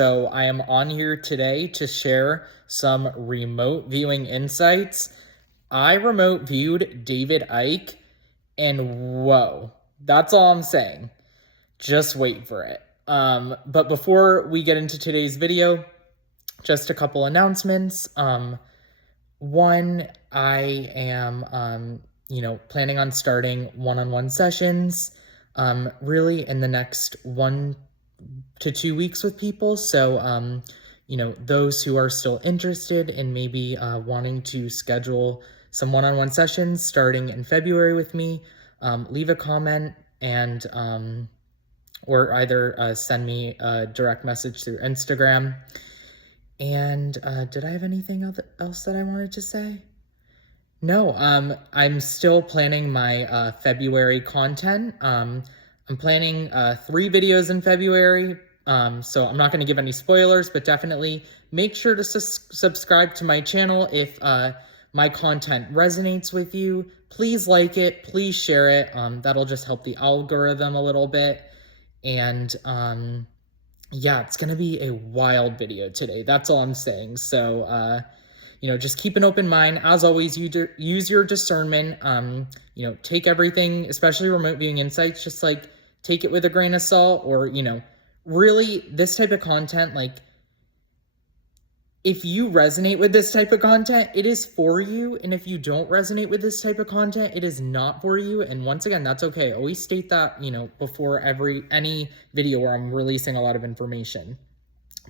So I am on here today to share some remote viewing insights. I remote viewed David Icke, and whoa, that's all I'm saying. Just wait for it. But before we get into today's video, just a couple announcements. One, I am, planning on starting one-on-one sessions, really in the next 1 to 2 weeks with people. So, those who are still interested in maybe wanting to schedule some one-on-one sessions starting in February with me, leave a comment and or either send me a direct message through Instagram. And did I have anything else that I wanted to say? No, I'm still planning my February content. I'm planning 3 videos in February, so I'm not going to give any spoilers, but definitely make sure to subscribe to my channel if my content resonates with you. Please like it, please share it. That'll just help the algorithm a little bit. And yeah, it's going to be a wild video today. That's all I'm saying. So, just keep an open mind. As always, use your discernment. Take everything, especially remote viewing insights, just like take it with a grain of salt, or, really this type of content, like if you resonate with this type of content, it is for you. And if you don't resonate with this type of content, it is not for you. And once again, that's okay. Always state that, before any video where I'm releasing a lot of information.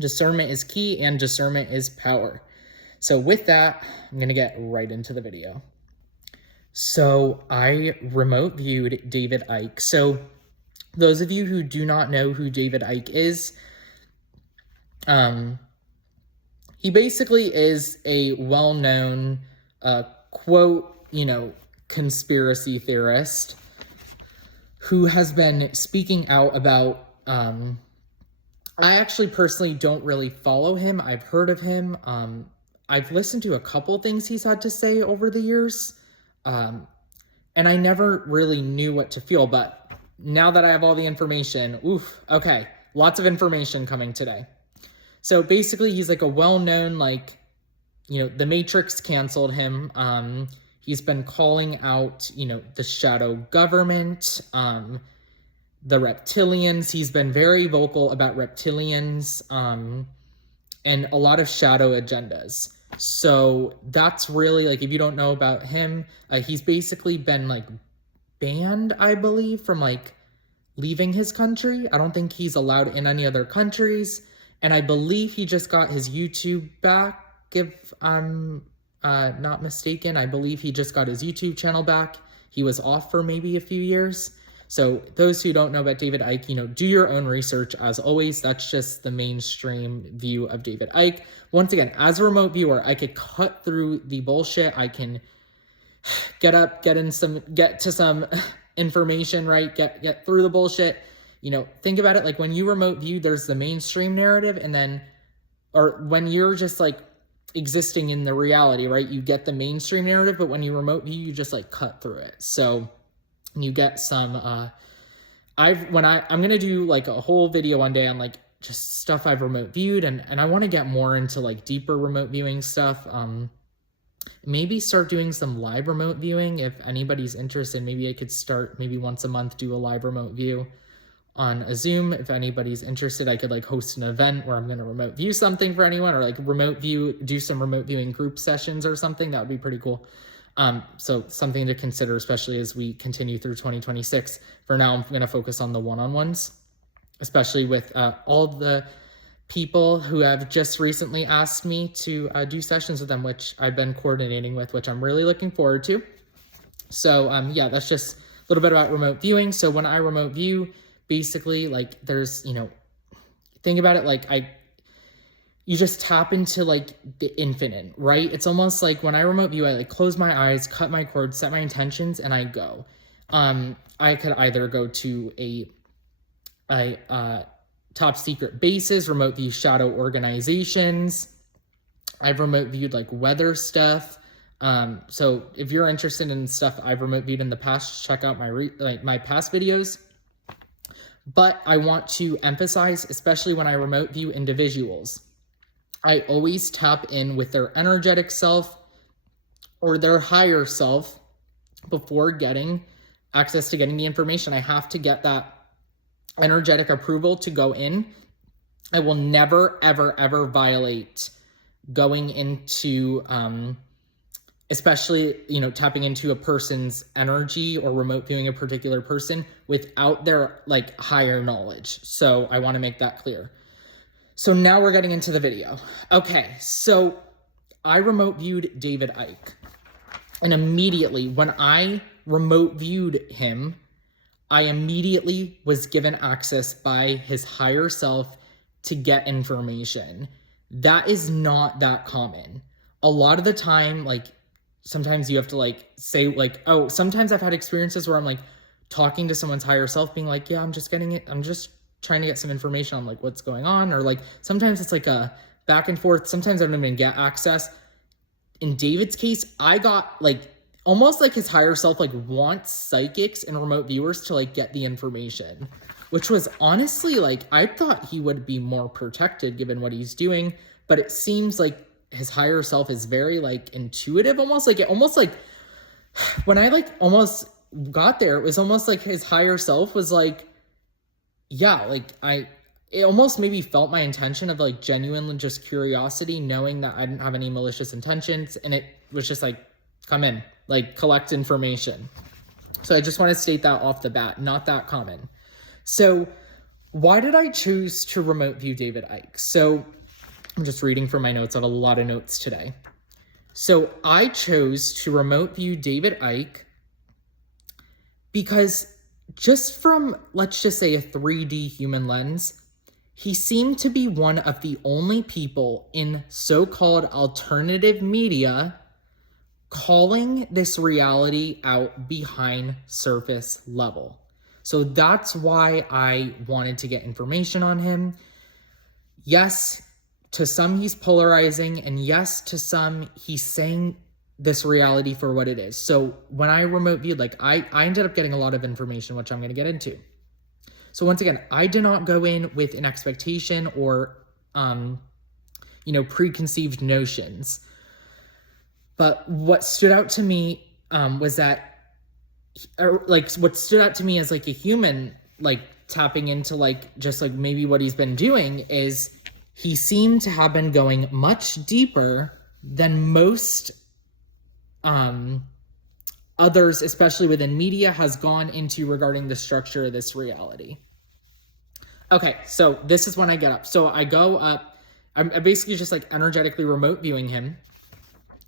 Discernment is key, and discernment is power. So with that, I'm going to get right into the video. So I remote viewed David Icke. So those of you who do not know who David Icke is, he basically is a well-known, quote, conspiracy theorist who has been speaking out about, I actually personally don't really follow him. I've heard of him. I've listened to a couple things he's had to say over the years, and I never really knew what to feel, but now that I have all the information, okay, lots of information coming today. So basically, he's like a well-known, The Matrix canceled him. He's been calling out, the shadow government, the reptilians. He's been very vocal about reptilians, and a lot of shadow agendas. So that's really, if you don't know about him, he's basically been, banned, I believe, from, leaving his country. I don't think he's allowed in any other countries. And I believe he just got his YouTube back, if I'm not mistaken. I believe he just got his YouTube channel back. He was off for maybe a few years. So those who don't know about David Icke, do your own research. As always, that's just the mainstream view of David Icke. Once again, as a remote viewer, I could cut through the bullshit. I can get to some information, right? Get through the bullshit. Think about it, when you remote view, there's the mainstream narrative, and then, or when you're just existing in the reality, right? You get the mainstream narrative, but when you remote view, you just cut through it. So you get some, I'm going to do a whole video one day on just stuff I've remote viewed, and I want to get more into deeper remote viewing stuff. Maybe start doing some live remote viewing. If anybody's interested, maybe I could start once a month, do a live remote view on a Zoom. If anybody's interested, I could host an event where I'm going to remote view something for anyone, or do some remote viewing group sessions or something. That would be pretty cool. So something to consider, especially as we continue through 2026. For now, I'm going to focus on the one-on-ones, especially with all the people who have just recently asked me to do sessions with them, which I've been coordinating with, which I'm really looking forward to. So yeah, that's just a little bit about remote viewing. So when I remote view, basically, there's, think about it, you just tap into, the infinite, right? It's almost like when I remote view, I, close my eyes, cut my cord, set my intentions, and I go. I could either go to a top secret bases, remote view shadow organizations. I've remote viewed, weather stuff. So if you're interested in stuff I've remote viewed in the past, check out my past videos. But I want to emphasize, especially when I remote view individuals, I always tap in with their energetic self or their higher self before getting access to getting the information. I have to get that energetic approval to go in. I will never, ever, ever violate going into, especially, tapping into a person's energy or remote viewing a particular person without their higher knowledge. So I want to make that clear. So now we're getting into the video. Okay, so I remote viewed David Icke. And immediately when I remote viewed him, I immediately was given access by his higher self to get information. That is not that common. A lot of the time, sometimes you have to say oh, sometimes I've had experiences where I'm talking to someone's higher self being yeah, I'm just trying to get some information on what's going on. Or sometimes it's a back and forth. Sometimes I don't even get access. In David's case, I got almost his higher self wants psychics and remote viewers to get the information, which was honestly I thought he would be more protected given what he's doing, but it seems his higher self is very intuitive, almost when I almost got there, it was almost his higher self was yeah, it almost maybe felt my intention of genuine just curiosity, knowing that I didn't have any malicious intentions, and it was just come in, collect information. So I just want to state that off the bat, not that common. So why did I choose to remote view David Icke? So I'm just reading from my notes. I have a lot of notes today. So I chose to remote view David Icke because just from, let's just say, a 3D human lens, he seemed to be one of the only people in so-called alternative media calling this reality out behind surface level. So that's why I wanted to get information on him. Yes, to some he's polarizing, and yes, to some he's saying this reality for what it is. So when I remote viewed, I ended up getting a lot of information, which I'm going to get into. So once again, I did not go in with an expectation or, preconceived notions. But what stood out to me was that, what stood out to me as a human, tapping into just maybe what he's been doing is he seemed to have been going much deeper than most others, especially within media, has gone into regarding the structure of this reality. Okay, so this is when I get up. So I go up. I'm basically just energetically remote viewing him.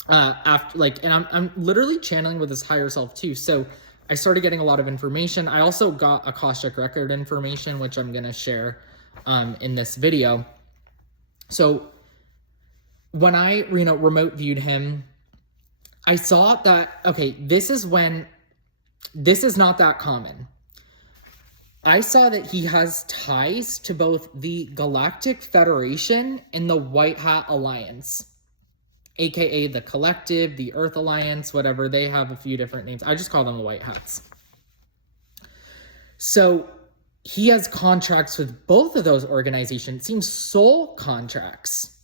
After and I'm literally channeling with his higher self too. So I started getting a lot of information. I also got Akashic record information, which I'm gonna share in this video. So when I remote viewed him, I saw that, okay, this is not that common. I saw that he has ties to both the Galactic Federation and the White Hat Alliance, aka the Collective, the Earth Alliance, whatever. They have a few different names. I just call them the White Hats. So he has contracts with both of those organizations. It seems soul contracts.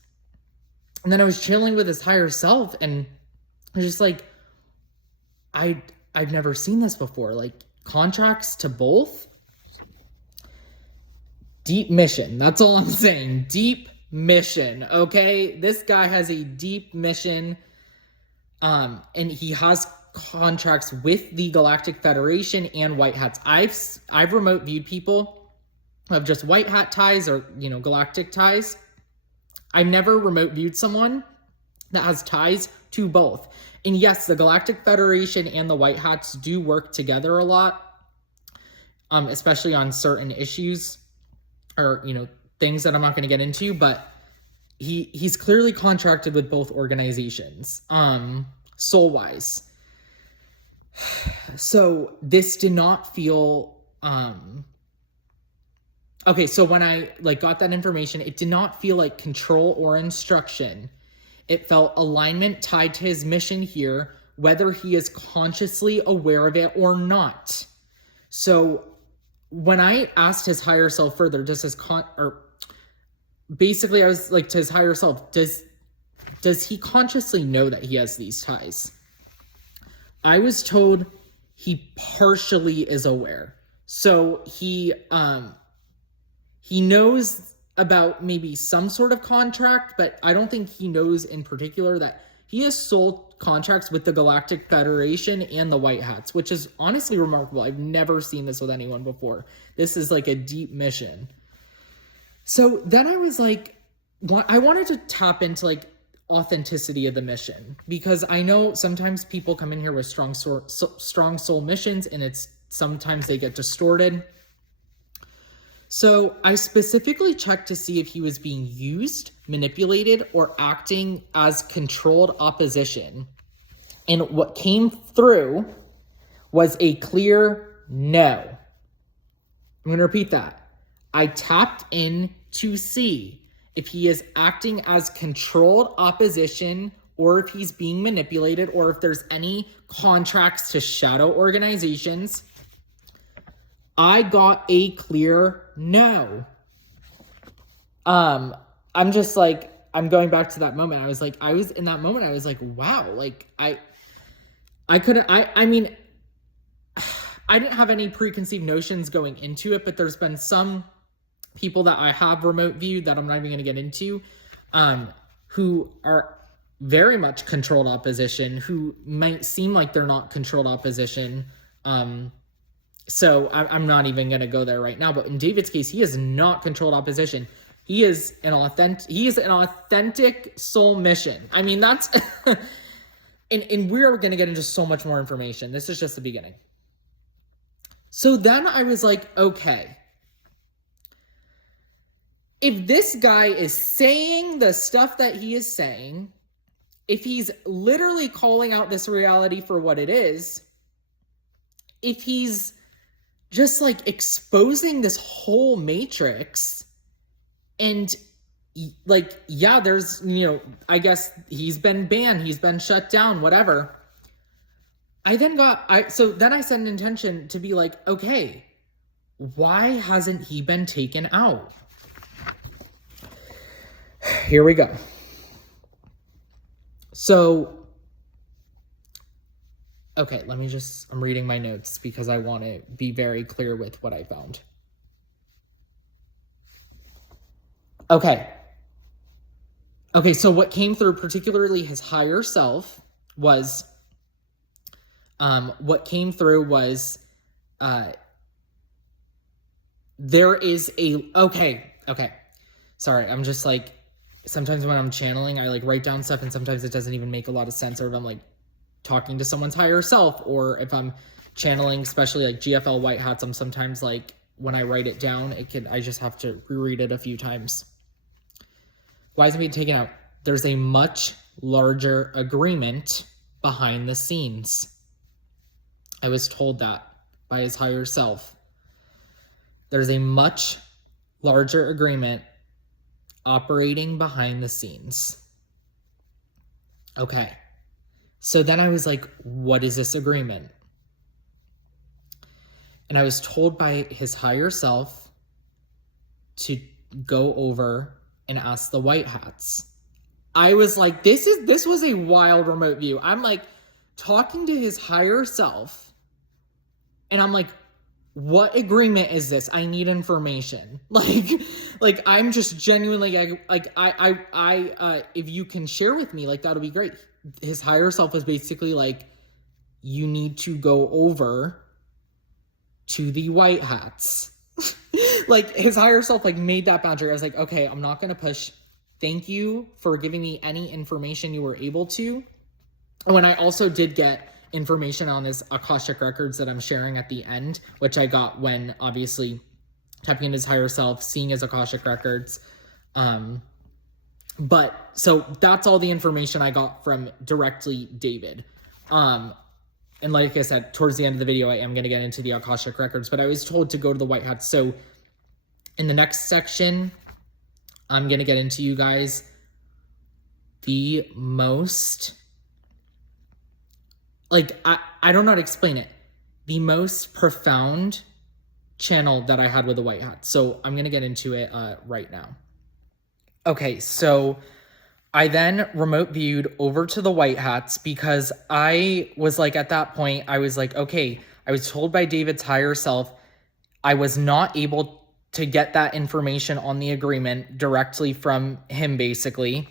And then I was chilling with his higher self, and I was just I've never seen this before. Contracts to both. Deep mission. That's all I'm saying. Deep mission. Okay, this guy has a deep mission, and he has contracts with the Galactic Federation and White Hats. I've remote viewed people who have just White Hat ties or Galactic ties. I've never remote viewed someone that has ties to both. And yes, the Galactic Federation and the White Hats do work together a lot, especially on certain issues or things that I'm not going to get into, but he's clearly contracted with both organizations, soul-wise. So this did not feel, okay, so when I got that information, it did not feel like control or instruction. It felt alignment tied to his mission here, whether he is consciously aware of it or not. So when I asked his higher self further, does his basically I was like, to his higher self, does he consciously know that he has these ties? I was told he partially is aware. So he knows about maybe some sort of contract, but I don't think he knows in particular that he has soul contracts with the Galactic Federation and the White Hats, which is honestly remarkable. I've never seen this with anyone before. This is like a deep mission. So then I was like, I wanted to tap into like authenticity of the mission, because I know sometimes people come in here with strong soul missions, and it's sometimes they get distorted. So I specifically checked to see if he was being used, manipulated, or acting as controlled opposition. And what came through was a clear no. I'm going to repeat that. I tapped in to see if he is acting as controlled opposition, or if he's being manipulated, or if there's any contracts to shadow organizations. I got a clear no. I'm just like, I'm going back to that moment. I was in that moment, I was like, wow, like I mean, I didn't have any preconceived notions going into it, but there's been some people that I have remote viewed that I'm not even going to get into, who are very much controlled opposition, who might seem like they're not controlled opposition. So I'm not even going to go there right now, but in David's case, he is not controlled opposition. He is an authentic soul mission. I mean, that's, and we're going to get into so much more information. This is just the beginning. So then I was like, okay, if this guy is saying the stuff that he is saying, if he's literally calling out this reality for what it is, if he's just like exposing this whole matrix, and like, yeah, there's, I guess he's been banned, he's been shut down, whatever. So then I set an intention to be like, okay, why hasn't he been taken out? Here we go. So, okay, I'm reading my notes because I want to be very clear with what I found. Okay, so what came through, particularly his higher self, was, there is okay. Sorry, I'm just like, sometimes when I'm channeling, I like write down stuff, and sometimes it doesn't even make a lot of sense, or if I'm like talking to someone's higher self, or if I'm channeling, especially like GFL White Hats, I'm sometimes like, when I write it down, I just have to reread it a few times. Why is it being taken out? There's a much larger agreement behind the scenes. I was told that by his higher self. There's a much larger agreement operating behind the scenes. Okay. So then I was like, what is this agreement? And I was told by his higher self to go over and ask the White Hats. I was like, this was a wild remote view. I'm like talking to his higher self, and I'm like, what agreement is this? I need information. Like I'm just genuinely if you can share with me, like, that'll be great. His higher self was basically like, you need to go over to the White Hats. Like, his higher self like made that boundary. I was like, okay, I'm not going to push. Thank you for giving me any information you were able to. When I also did get information on his Akashic records that I'm sharing at the end, which I got when obviously tapping into his higher self, seeing his Akashic records. But so that's all the information I got from directly David. And like I said, towards the end of the video, I am going to get into the Akashic records, but I was told to go to the White Hats. So in the next section, I'm going to get into, you guys, the most, like, I don't know how to explain it. The most profound channel that I had with the White Hats. So I'm going to get into it right now. Okay, so I then remote viewed over to the White Hats because I was like, at that point, I was like, okay, I was told by David's higher self, I was not able to get that information on the agreement directly from him, basically.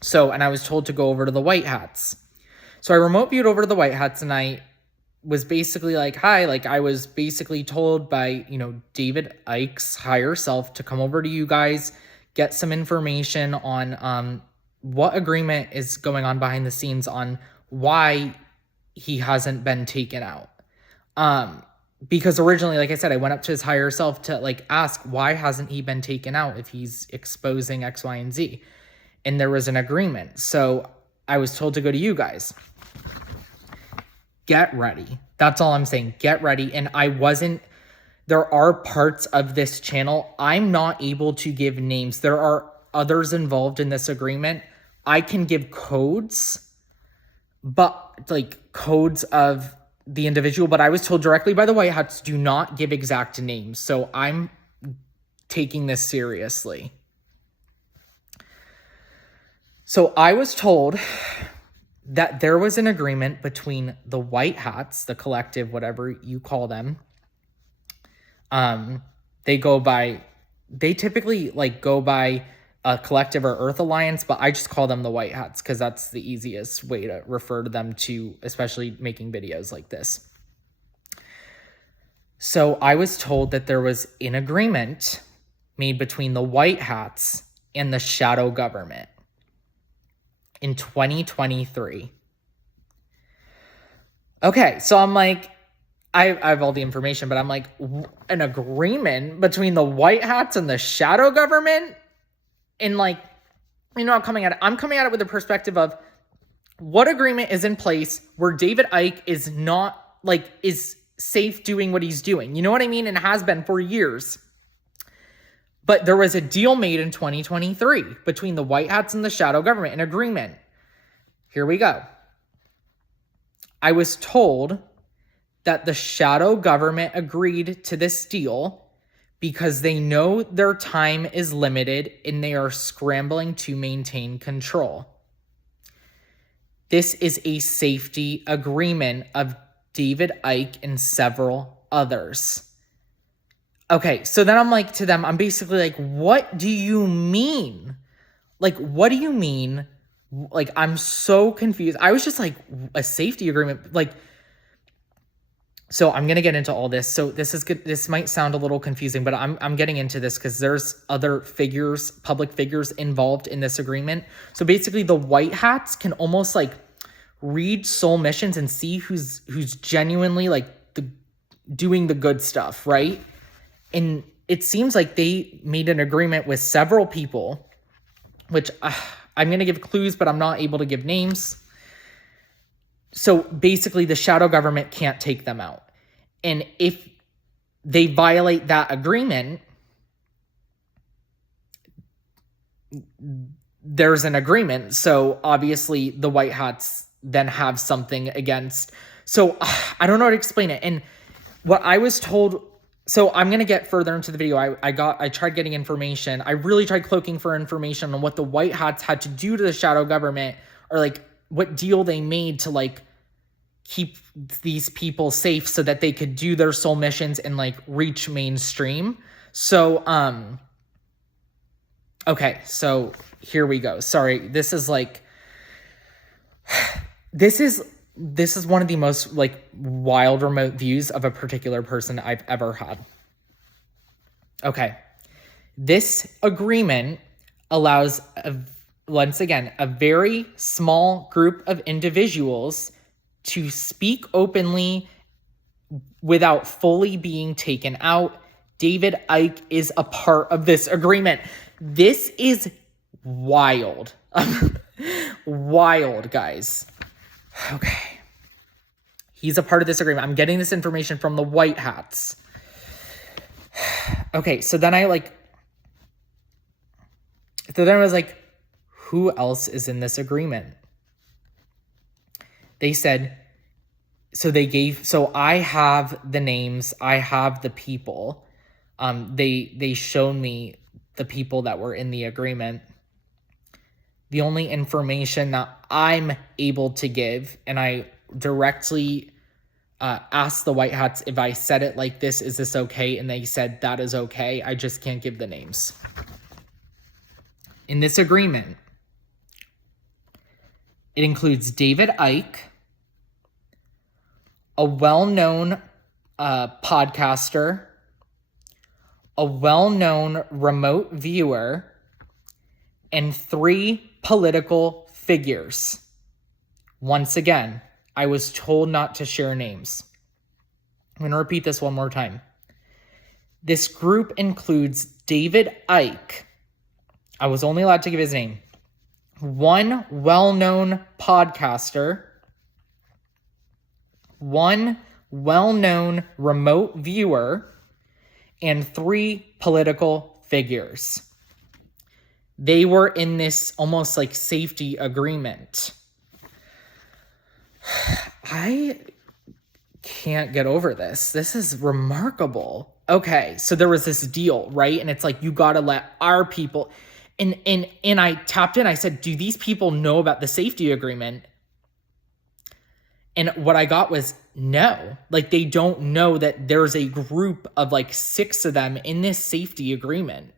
So, and I was told to go over to the White Hats. So I remote viewed over to the White Hats, and I was basically like, hi, like I was basically told by, David Icke's higher self to come over to you guys, get some information on what agreement is going on behind the scenes on why he hasn't been taken out. Because originally, like I said, I went up to his higher self to like ask, why hasn't he been taken out if he's exposing X, Y, and Z? And there was an agreement. So I was told to go to you guys. Get ready. That's all I'm saying. Get ready. And there are parts of this channel I'm not able to give names. There are others involved in this agreement. I can give codes, but like codes of the individual, but I was told directly by the White Hats, do not give exact names. So I'm taking this seriously. So I was told that there was an agreement between the White Hats, the collective, whatever you call them. They typically like go by a collective or Earth Alliance, but I just call them the White Hats because that's the easiest way to refer to them to, especially making videos like this. So I was told that there was an agreement made between the White Hats and the shadow government in 2023. Okay, so I'm like, I have all the information, but I'm like, an agreement between the White Hats and the shadow government? And like, I'm coming at it with the perspective of what agreement is in place where David Icke is not like, is safe doing what he's doing. You know what I mean? And has been for years. But there was a deal made in 2023 between the White Hats and the shadow government, an agreement. Here we go. I was told that the shadow government agreed to this deal because they know their time is limited and they are scrambling to maintain control. This is a safety agreement of David Icke and several others. Okay, so then I'm like to them, I'm basically like, what do you mean? Like, what do you mean? Like, I'm so confused. I was just like, a safety agreement, like, so I'm going to get into all this. So this is good. This might sound a little confusing, but I'm getting into this because there's other figures, public figures involved in this agreement. So basically the White Hats can almost like read soul missions and see who's genuinely like doing the good stuff, right? And it seems like they made an agreement with several people, which I'm going to give clues, but I'm not able to give names. So basically the shadow government can't take them out. And if they violate that agreement, there's an agreement. So obviously the White Hats then have something against. So I don't know how to explain it. And what I was told, so I'm going to get further into the video. I tried getting information. I really tried cloaking for information on what the White Hats had to do to the shadow government, or like what deal they made to like keep these people safe so that they could do their soul missions and like reach mainstream. So, okay, so here we go. Sorry, this is like, this is one of the most like wild remote views of a particular person I've ever had. Okay, this agreement allows, once again, a very small group of individuals to speak openly without fully being taken out. David Icke is a part of this agreement. This is wild. Wild, guys. Okay. He's a part of this agreement. I'm getting this information from the White Hats. Okay, so then I was like, who else is in this agreement? They said so I have the names, I have the people. They showed me the people that were in the agreement. The only information that I'm able to give, and I directly asked the White Hats if I said it like this, is this okay? And they said that is okay. I just can't give the names. In this agreement, it includes David Icke, a well-known podcaster, a well-known remote viewer, and 3 political figures. Once again, I was told not to share names. I'm going to repeat this one more time. This group includes David Icke. I was only allowed to give his name. 1 well-known podcaster, 1 well-known remote viewer, and 3 political figures. They were in this almost like safety agreement. I can't get over this. This is remarkable. Okay, so there was this deal, right? And it's like, you got to let our people... And I tapped in, I said, do these people know about the safety agreement? And what I got was no. Like, they don't know that there's a group of like 6 of them in this safety agreement.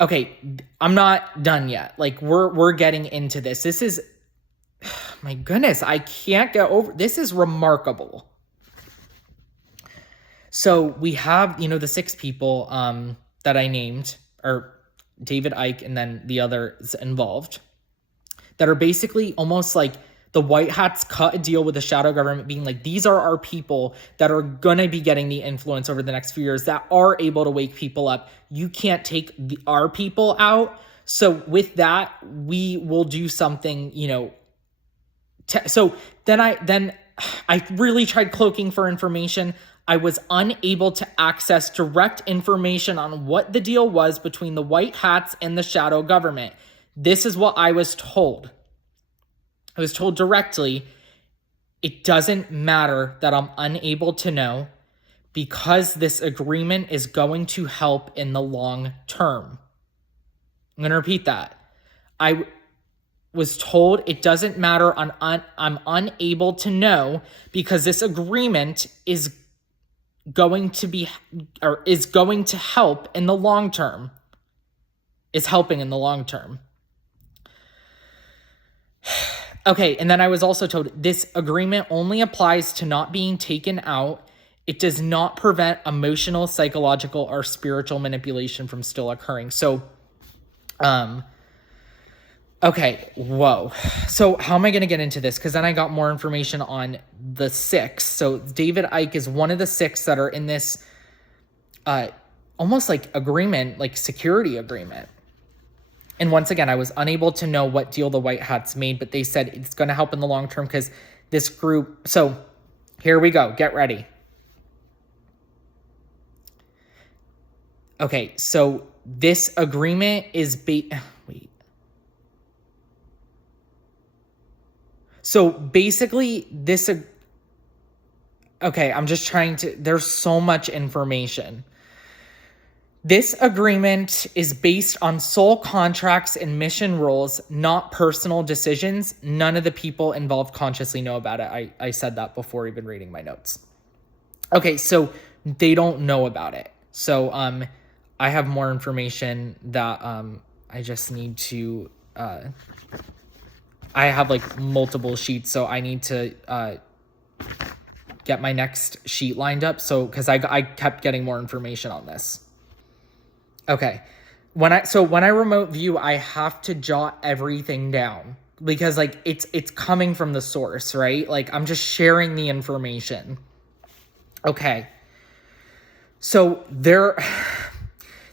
Okay, I'm not done yet. Like, we're getting into this. This is, my goodness, I can't get over, this is remarkable. So we have, the 6 people that I named, or David Icke and then the others involved, that are basically almost like the White Hats cut a deal with the shadow government, being like, these are our people that are going to be getting the influence over the next few years, that are able to wake people up. You can't take our people out. So with that, we will do something, so then I really tried cloaking for information. I was unable to access direct information on what the deal was between the White Hats and the shadow government. This is what I was told. I was told directly, it doesn't matter that I'm unable to know, because this agreement is going to help in the long term. I'm going to repeat that. I was told it doesn't matter, I'm unable to know, because this agreement is going to help in the long term. Is helping in the long term. Okay, and then I was also told this agreement only applies to not being taken out. It does not prevent emotional, psychological, or spiritual manipulation from still occurring. So, okay, whoa. So how am I going to get into this? Because then I got more information on the 6. So David Icke is one of the 6 that are in this almost like agreement, like security agreement. And once again, I was unable to know what deal the White Hats made, but they said it's going to help in the long term because this group... So here we go. Get ready. Okay, so this agreement is... Wait. So basically, this... Okay, I'm just trying to... There's so much information. This agreement is based on soul contracts and mission roles, not personal decisions. None of the people involved consciously know about it. I said that before even reading my notes. Okay, so they don't know about it. So I have more information that I just need to... I have like multiple sheets, so I need to get my next sheet lined up. So because I kept getting more information on this. Okay, when I remote view, I have to jot everything down because like it's coming from the source, right? Like I'm just sharing the information. Okay, so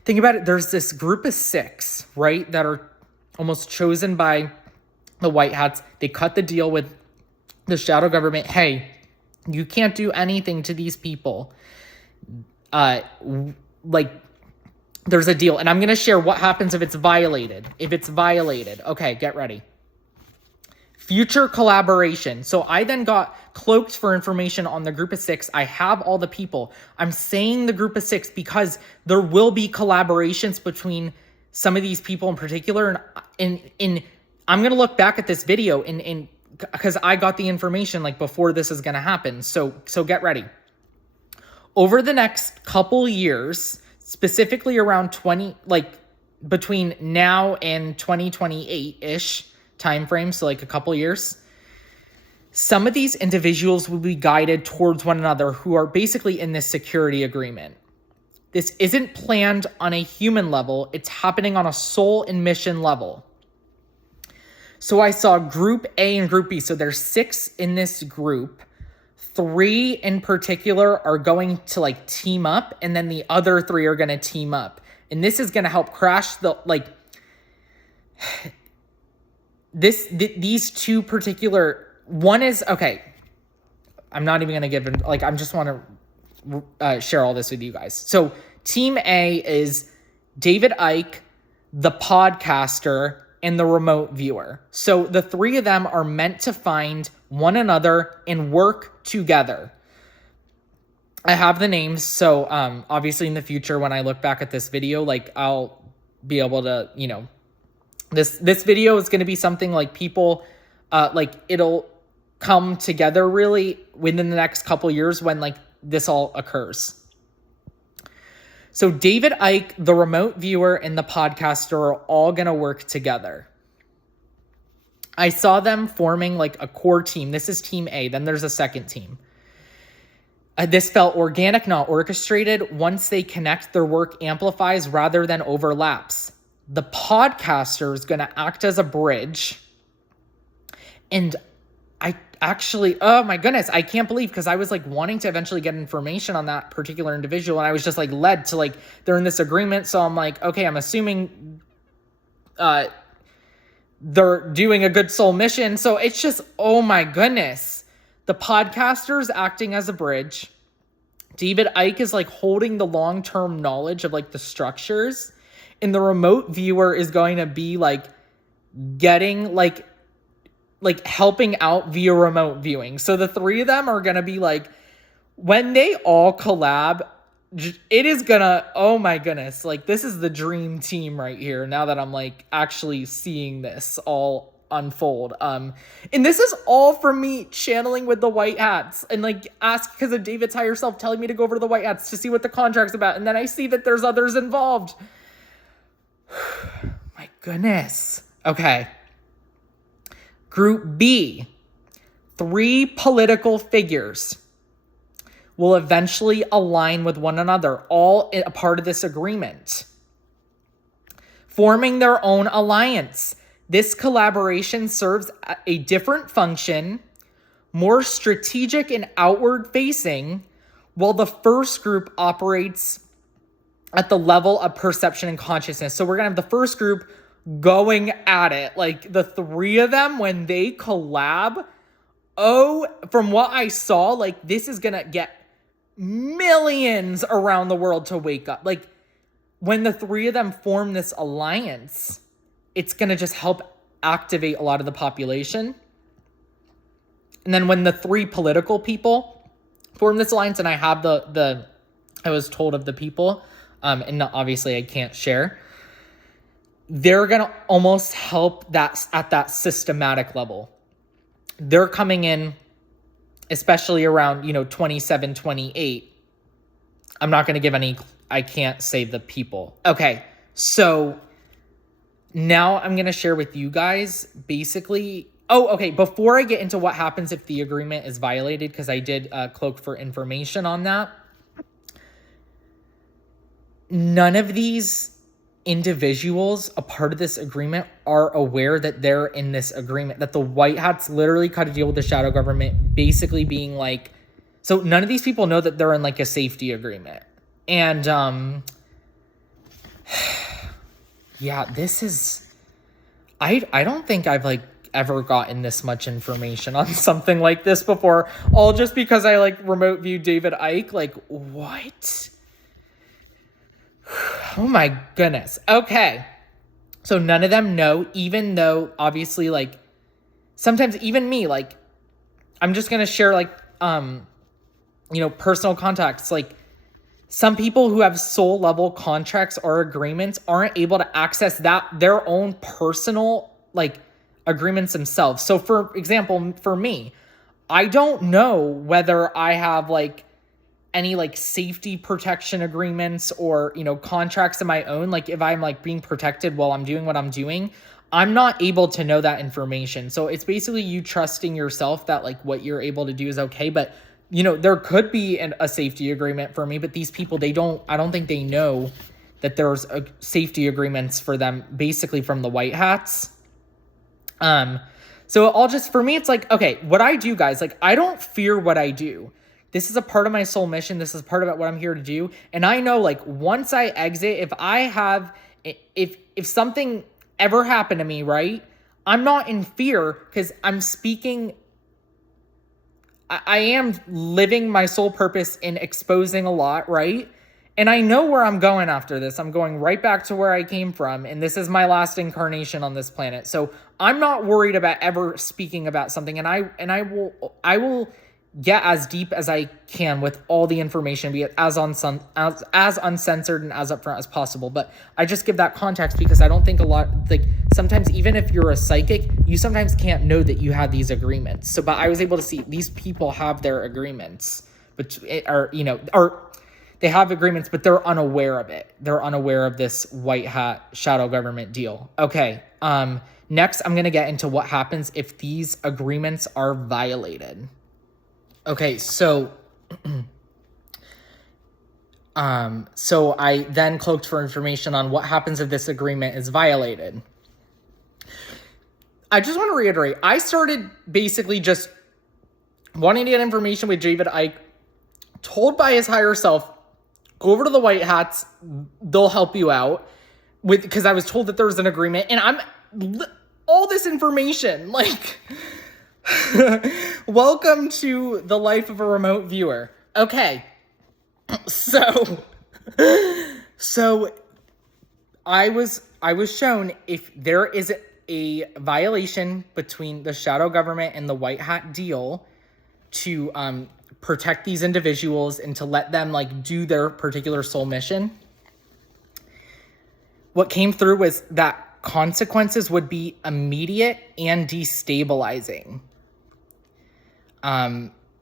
think about it. There's this group of 6, right, that are almost chosen by the White Hats. They cut the deal with the shadow government. Hey, you can't do anything to these people. There's a deal, and I'm going to share what happens if it's violated. Okay, get ready. Future collaboration. So I then got cloaked for information on the group of 6. I have all the people. I'm saying the group of 6 because there will be collaborations between some of these people in particular. And I'm going to look back at this video and because I got the information like before this is going to happen. So get ready. Over the next couple years, specifically around between now and 2028-ish time frame, so like a couple years, some of these individuals will be guided towards one another who are basically in this security agreement. This isn't planned on a human level. It's happening on a soul and mission level. So I saw group A and group B. So there's 6 in this group. 3 in particular are going to like team up, and then the other 3 are going to team up. And this is going to help crash these 2 particular, one is, okay, I'm not even going to give it, I just want to share all this with you guys. So team A is David Icke, the podcaster, and the remote viewer. So the 3 of them are meant to find one another and work together. I have the names, so obviously in the future when I look back at this video, I'll be able to, this video is going to be something like people, it'll come together really within the next couple years when this all occurs. So David Icke, the remote viewer, and the podcaster are all going to work together. I saw them forming a core team. This is team A. Then there's a second team. This felt organic, not orchestrated. Once they connect, their work amplifies rather than overlaps. The podcaster is going to act as a bridge. And I actually, oh my goodness, I can't believe, because I was wanting to eventually get information on that particular individual, and I was just led to they're in this agreement. So I'm okay, I'm assuming they're doing a good soul mission. So it's just, oh my goodness. The podcaster is acting as a bridge. David Icke is holding the long-term knowledge of the structures. And the remote viewer is going to be getting helping out via remote viewing. So the 3 of them are going to be when they all collab, it is gonna, oh my goodness, this is the dream team right here. Now that I'm actually seeing this all unfold. And this is all from me channeling with the white hats and ask because of David's higher self telling me to go over to the white hats to see what the contract's about. And then I see that there's others involved. My goodness. Okay. Group B, 3 political figures will eventually align with one another, all a part of this agreement, forming their own alliance. This collaboration serves a different function, more strategic and outward facing, while the first group operates at the level of perception and consciousness. So we're going to have the first group going at it. The 3 of them, when they collab, from what I saw, this is going to get millions around the world to wake up. When the 3 of them form this alliance, it's going to just help activate a lot of the population. And then when the 3 political people form this alliance, and I have I was told of the people, and obviously I can't share, they're going to almost help that at that systematic level. They're coming in, especially around, 27, 28. I'm not going to give any, I can't say the people. Okay, so now I'm going to share with you guys basically, before I get into what happens if the agreement is violated, because I did cloak for information on that. None of these individuals a part of this agreement are aware that they're in this agreement, that the white hats literally cut a deal with the shadow government, basically being so none of these people know that they're in a safety agreement. And yeah, this is, I don't think I've ever gotten this much information on something like this before, all just because I remote view David Icke. What? Oh my goodness. Okay. So none of them know, even though obviously sometimes even me, like, I'm just going to share like, personal contacts. Like, some people who have soul level contracts or agreements aren't able to access their own personal like agreements themselves. So for example, for me, I don't know whether I have like any like safety protection agreements or, contracts of my own. Like if I'm like being protected while I'm doing what I'm doing, I'm not able to know that information. So it's basically you trusting yourself that like what you're able to do is okay. But there could be a safety agreement for me, but these people, I don't think they know that there's a safety agreements for them basically from the white hats. So for me, it's like, okay, what I do, guys, like, I don't fear what I do. This is a part of my soul mission. This is part of what I'm here to do. And I know, like, once I exit, if something ever happened to me, right, I'm not in fear because I'm speaking. I am living my soul purpose in exposing a lot, right? And I know where I'm going after this. I'm going right back to where I came from, and this is my last incarnation on this planet. So I'm not worried about ever speaking about something, and I will get as deep as I can with all the information, be it as uncensored and as upfront as possible. But I just give that context because I don't think sometimes even if you're a psychic, you sometimes can't know that you have these agreements. So, but I was able to see these people have their agreements, but they have agreements, but they're unaware of it. They're unaware of this white hat shadow government deal. Okay. Next, I'm going to get into what happens if these agreements are violated. Okay, so I then cloaked for information on what happens if this agreement is violated. I just want to reiterate, I started basically just wanting to get information with David Icke, told by his higher self, go over to the white hats, they'll help you out, because I was told that there was an agreement, and all this information, like... Welcome to the life of a remote viewer. Okay. So I was shown if there is a violation between the shadow government and the white hat deal to protect these individuals and to let them like do their particular soul mission. What came through was that consequences would be immediate and destabilizing.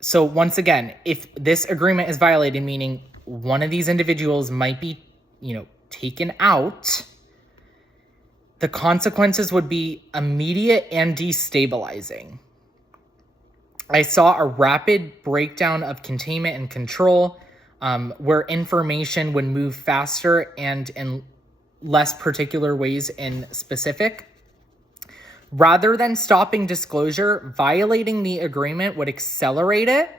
So once again, if this agreement is violated, meaning one of these individuals might be, taken out, the consequences would be immediate and destabilizing. I saw a rapid breakdown of containment and control, where information would move faster and in less particular ways in specific. Rather than stopping disclosure, violating the agreement would accelerate it,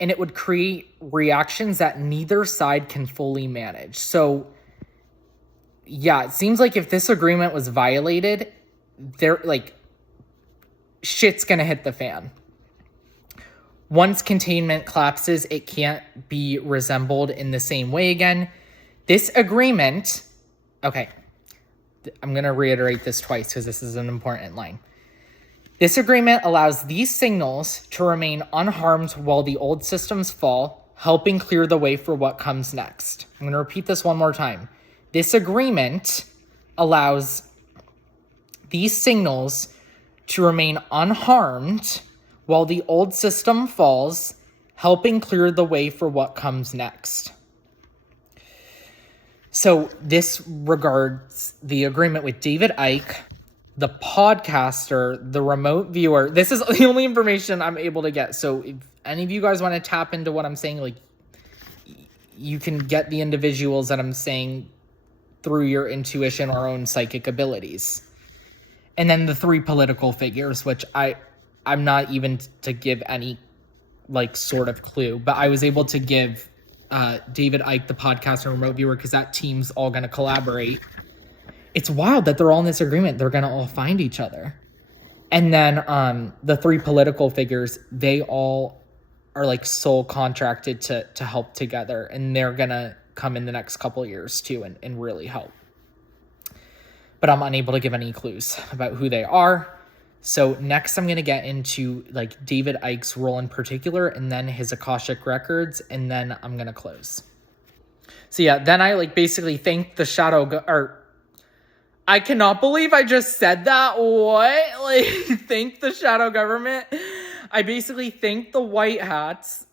and it would create reactions that neither side can fully manage. So, yeah, it seems like if this agreement was violated, shit's gonna hit the fan. Once containment collapses, it can't be resembled in the same way again. This agreement, okay, I'm going to reiterate this twice because this is an important line. This agreement allows these signals to remain unharmed while the old systems fall, helping clear the way for what comes next. I'm going to repeat this one more time. This agreement allows these signals to remain unharmed while the old system falls, helping clear the way for what comes next. So this regards the agreement with David Icke, the podcaster, the remote viewer. This is the only information I'm able to get. So if any of you guys want to tap into what I'm saying, like, you can get the individuals that I'm saying through your intuition or own psychic abilities. And then the 3 political figures, which I'm not even to give any like sort of clue, but I was able to give David Icke, the podcaster and remote viewer, because that team's all going to collaborate. It's wild that they're all in this agreement. They're going to all find each other. And then the 3 political figures, they all are like soul contracted to help together. And they're going to come in the next couple years too and really help. But I'm unable to give any clues about who they are. So next I'm going to get into like David Icke's role in particular, and then his Akashic records, and then I'm going to close. So yeah, then I like basically thanked the I cannot believe I just said that. What? Like, thank the shadow government? I basically thanked the white hats.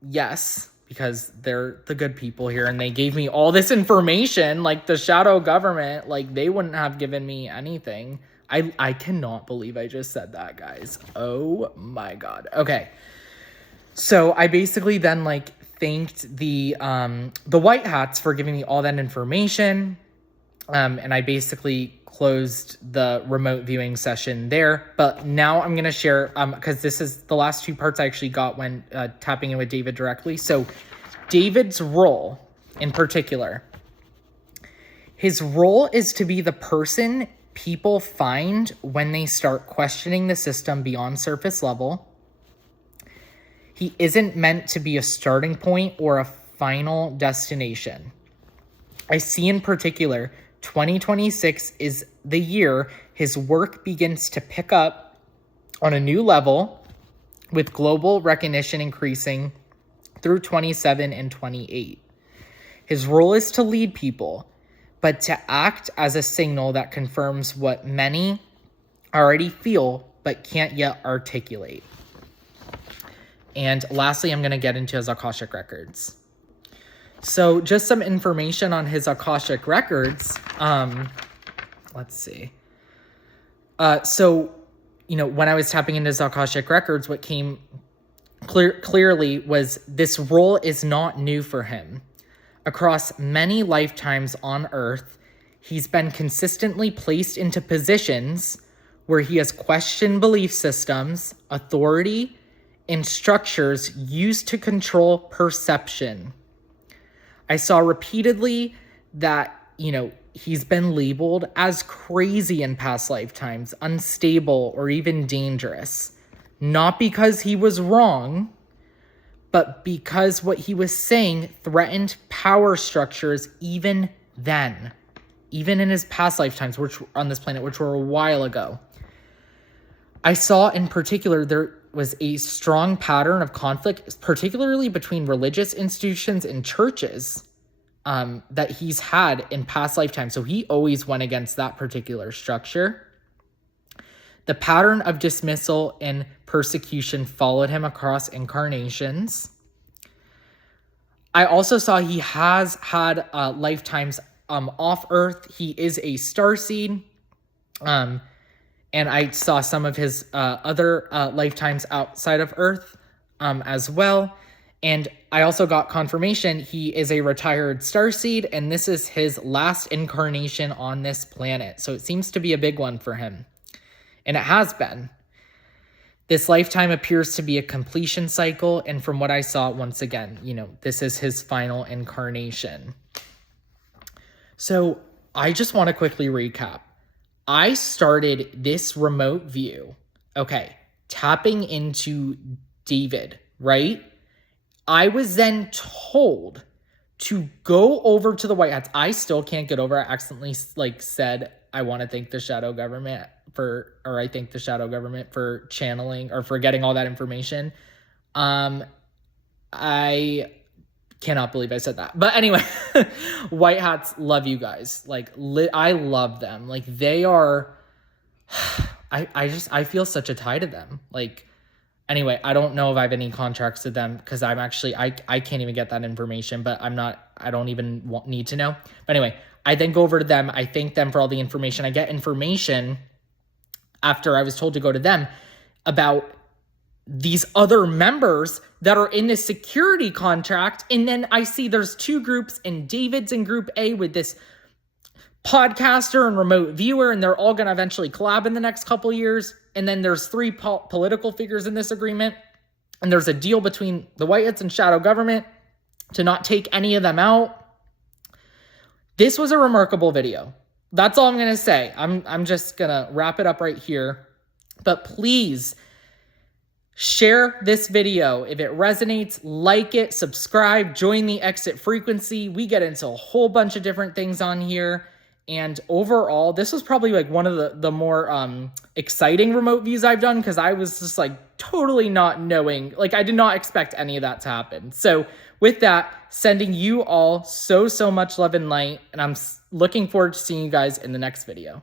Yes, because they're the good people here, and they gave me all this information. Like, the shadow government, like, they wouldn't have given me anything. I cannot believe I just said that, guys. Oh my God. Okay. So I basically then like thanked the white hats for giving me all that information. And I basically closed the remote viewing session there. But now I'm going to share, because this is the last two parts I actually got when tapping in with David directly. So David's role in particular, his role is to be the person people find when they start questioning the system beyond surface level. He isn't meant to be a starting point or a final destination. I see in particular 2026 is the year his work begins to pick up on a new level, with global recognition increasing through 27 and 28. His role is to lead people, but to act as a signal that confirms what many already feel but can't yet articulate. And lastly, I'm going to get into his Akashic records. So just some information on his Akashic records. Let's see. So, you know, when I was tapping into his Akashic records, what came clearly was this role is not new for him. Across many lifetimes on Earth, he's been consistently placed into positions where he has questioned belief systems, authority, and structures used to control perception. I saw repeatedly that, you know, he's been labeled as crazy in past lifetimes, unstable, or even dangerous. Not because he was wrong, but because what he was saying threatened power structures even then, even in his past lifetimes, which on this planet, which were a while ago. I saw in particular there was a strong pattern of conflict, particularly between religious institutions and churches, that he's had in past lifetimes. So he always went against that particular structure. The pattern of dismissal and persecution followed him across incarnations. I also saw he has had lifetimes off Earth. He is a starseed. And I saw some of his other lifetimes outside of Earth as well. And I also got confirmation he is a retired starseed, and this is his last incarnation on this planet. So it seems to be a big one for him. And it has been. This lifetime appears to be a completion cycle, and from what I saw, once again, you know, this is his final incarnation. So I just want to quickly recap. I started this remote view, tapping into David, right? I was then told to go over to the White Hats. I still can't get over. I accidentally said I want to thank the shadow government I thank the shadow government for channeling or for getting all that information. I cannot believe I said that. But anyway, White Hats, love you guys. I love them. They are, I feel such a tie to them. Anyway, I don't know if I have any contracts with them because I'm actually, I can't even get that information, but I don't even need to know. But anyway, I then go over to them. I thank them for all the information. I get information after I was told to go to them about these other members that are in this security contract. And then I see there's two groups, and David's in group A with this podcaster and remote viewer, and they're all going to eventually collab in the next couple years. And then there's three political figures in this agreement. And there's a deal between the White Hats and shadow government to not take any of them out. This was a remarkable video. That's all I'm going to say. I'm just going to wrap it up right here. But please share this video. If it resonates, like it, subscribe, join the Exit Frequency. We get into a whole bunch of different things on here. And overall, this was probably like one of the more exciting remote views I've done, because I was just like totally not knowing, like I did not expect any of that to happen. So with that, sending you all so much love and light, and I'm looking forward to seeing you guys in the next video.